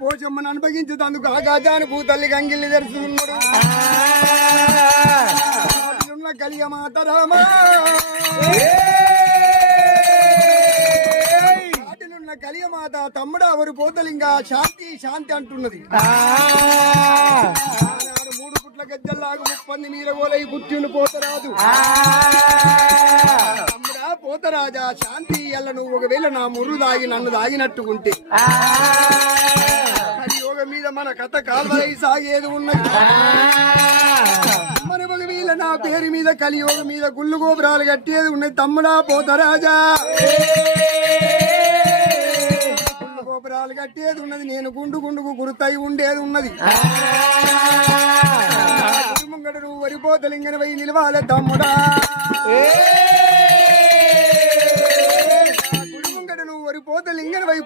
పోచమ్మను అనుభవించేందుకు ఆకాశాన్ని భూతల్లి గంగిల్ని తెరుస్తున్నాడు కలియ మాత రామా వాటినున్న కలియ మాత తమ్ముడు ఎవరు పోతలింగా శాంతి శాంతి అంటున్నది. మూడు పుట్ల గజ్జల్లాగా 30 మీర ఓలై పుట్టిండు పోతరాజు. తమ్ముడా పోతరాజా శాంతి ఎల్ల నువ్వు ఒకవేళ నా ముర్రు దాగి నన్ను దాగినట్టుకుంటే కలియోగ మీద మన కథ కాల్వై సాగేది ఉన్నది. మన ఒక వీళ్ళ నా పేరు మీద కలియోగ మీద గుళ్ళు గోపురాలు కట్టేది ఉన్నది. తమ్ముడా పోతరాజా గుళ్ళు గోపురాలు కట్టేది ఉన్నది. నేను గుండు గుండుకు గురుతై ఉండేది ఉన్నది. ముంగడ నువ్వు వరిపోతలింగన వై నిలవాలి తమ్ముడా. గుడి ముంగడ నువ్వు వరిపోతలింగన వై